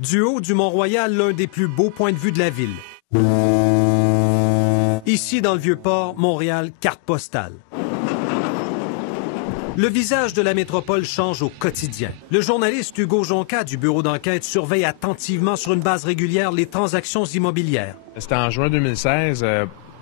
Du haut du Mont-Royal, l'un des plus beaux points de vue de la ville. Ici, dans le Vieux-Port, Montréal, carte postale. Le visage de la métropole change au quotidien. Le journaliste Hugo Jonca du bureau d'enquête surveille attentivement sur une base régulière les transactions immobilières. C'était en juin 2016,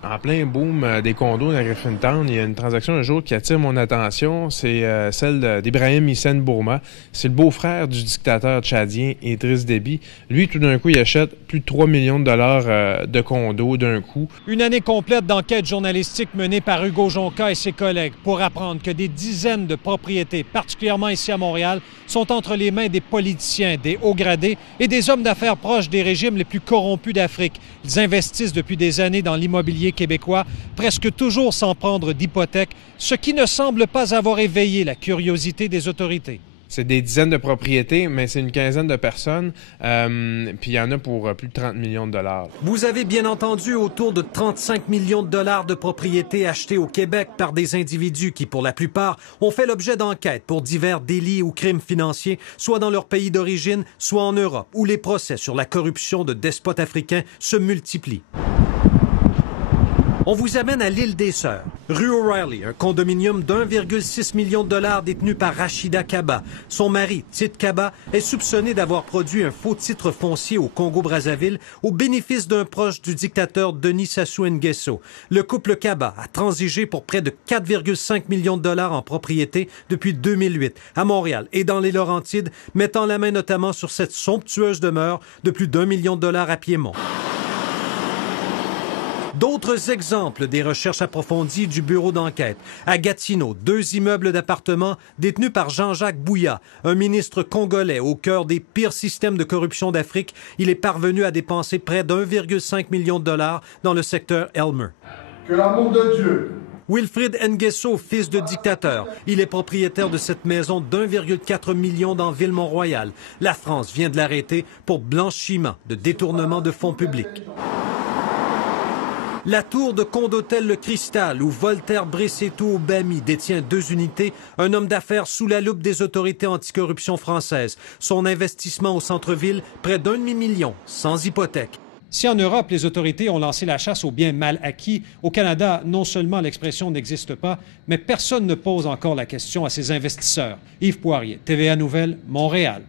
en plein boom des condos dans Griffintown. Il y a une transaction un jour qui attire mon attention, c'est celle d'Ibrahim Hissène Bourma. C'est le beau-frère du dictateur tchadien Idriss Déby. Lui, tout d'un coup, il achète plus de 3 millions de dollars de condos d'un coup. Une année complète d'enquête journalistique menée par Hugo Jonca et ses collègues pour apprendre que des dizaines de propriétés, particulièrement ici à Montréal, sont entre les mains des politiciens, des hauts gradés et des hommes d'affaires proches des régimes les plus corrompus d'Afrique. Ils investissent depuis des années dans l'immobilier québécois, presque toujours sans prendre d'hypothèque, ce qui ne semble pas avoir éveillé la curiosité des autorités. C'est des dizaines de propriétés, mais c'est une quinzaine de personnes, puis il y en a pour plus de 30 millions de dollars. Vous avez bien entendu autour de 35 millions de dollars de propriétés achetées au Québec par des individus qui, pour la plupart, ont fait l'objet d'enquêtes pour divers délits ou crimes financiers, soit dans leur pays d'origine, soit en Europe, où les procès sur la corruption de despotes africains se multiplient. On vous amène à l'île des Sœurs. Rue O'Reilly, un condominium d'1,6 million de dollars détenu par Rachida Kaba. Son mari, Tite Kaba, est soupçonné d'avoir produit un faux titre foncier au Congo-Brazzaville au bénéfice d'un proche du dictateur Denis Sassou Nguesso. Le couple Kaba a transigé pour près de 4,5 millions de dollars en propriété depuis 2008 à Montréal et dans les Laurentides, mettant la main notamment sur cette somptueuse demeure de plus d'1 million de dollars à Piémont. D'autres exemples des recherches approfondies du bureau d'enquête. À Gatineau, 2 immeubles d'appartements détenus par Jean-Jacques Bouillard, un ministre congolais au cœur des pires systèmes de corruption d'Afrique. Il est parvenu à dépenser près d'1,5 million de dollars dans le secteur Elmer. Que l'amour de Dieu. Wilfrid Nguesso, fils de dictateur. Il est propriétaire de cette maison d'1,4 million dans Ville-Mont-Royal. La France vient de l'arrêter pour blanchiment de détournement de fonds publics. La tour de Condotel Le Cristal, où Voltaire Bressetto Obami détient 2 unités, un homme d'affaires sous la loupe des autorités anticorruption françaises. Son investissement au centre-ville, près d'1 demi-million, sans hypothèque. Si en Europe, les autorités ont lancé la chasse aux biens mal acquis, au Canada, non seulement l'expression n'existe pas, mais personne ne pose encore la question à ces investisseurs. Yves Poirier, TVA Nouvelles, Montréal.